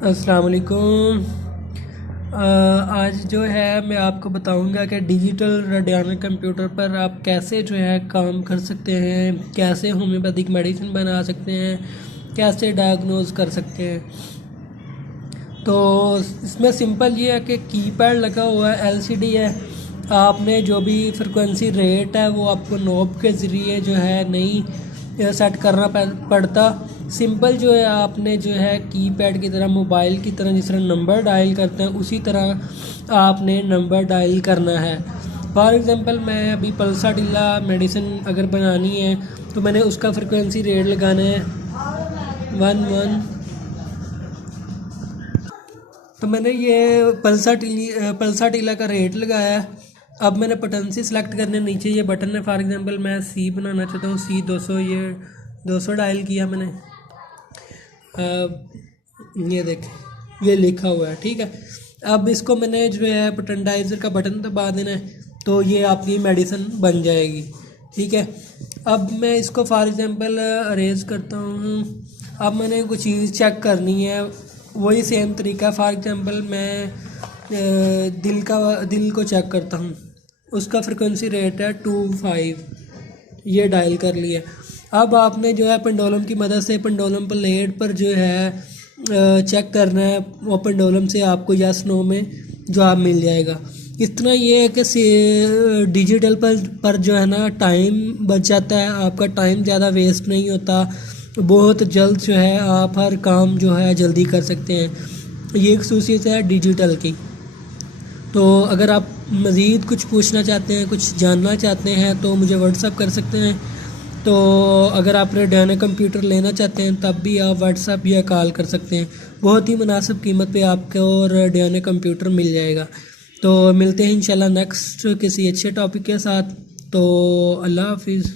अस्सलाम वालेकुम। आज जो है मैं आपको बताऊंगा कि डिजिटल रेडियोनिक कंप्यूटर पर आप कैसे जो है काम कर सकते हैं, कैसे होम्योपैथिक मेडिसिन बना सकते हैं, कैसे डायग्नोज कर सकते हैं। तो इसमें सिंपल ये है कि कीपैड लगा हुआ है, एलसीडी है। आपने जो भी फ्रिक्वेंसी रेट है वो आपको नॉब के ज़रिए जो है नहीं सेट करना पड़ता। सिंपल जो है आपने जो है कीपैड की तरह, मोबाइल की तरह जिस तरह नंबर डायल करते हैं उसी तरह आपने नंबर डायल करना है। फॉर एग्ज़ाम्पल मैं अभी पल्साटिला मेडिसिन अगर बनानी है तो मैंने उसका फ्रिक्वेंसी रेट लगाना है 11। तो मैंने ये पल्साटिला का रेट लगाया है। अब मैंने पोटेंसी सेलेक्ट करने, नीचे ये बटन है। फॉर एग्जांपल मैं सी बनाना चाहता हूँ, सी 200, ये 200 डायल किया मैंने। ये देखें ये लिखा हुआ है, ठीक है। अब इसको मैंने जो है पोटेंटाइज़र का बटन दबा देना है तो ये आपकी मेडिसिन बन जाएगी, ठीक है। अब मैं इसको फॉर एग्जांपल अरेज करता हूँ। अब मैंने कुछ चीज़ चेक करनी है, वही सेम तरीका। फॉर एग्जांपल मैं दिल को चेक करता हूँ, उसका फ्रिक्वेंसी रेट है 25, ये डायल कर लिया। अब आपने जो है पेंडुलम की मदद से पेंडुलम प्लेट पर जो है चेक करना है, वो पेंडुलम से आपको यस नो में जवाब मिल जाएगा। इतना ये है कि डिजिटल पर जो है ना टाइम बच जाता है, आपका टाइम ज़्यादा वेस्ट नहीं होता। बहुत जल्द जो है आप हर काम जो है जल्दी कर सकते हैं। ये एक खसूसियत है डिजिटल की। तो अगर आप मज़ीद कुछ पूछना चाहते हैं, कुछ जानना चाहते हैं तो मुझे व्हाट्सअप कर सकते हैं। तो अगर आप रेडियोनिक कंप्यूटर लेना चाहते हैं तब भी आप व्हाट्सअप या कॉल कर सकते हैं। बहुत ही मुनासिब कीमत पे आपको रेडियोनिक कंप्यूटर मिल जाएगा। तो मिलते हैं इंशाल्लाह नेक्स्ट किसी अच्छे टॉपिक के साथ। तो अल्लाह हाफिज़।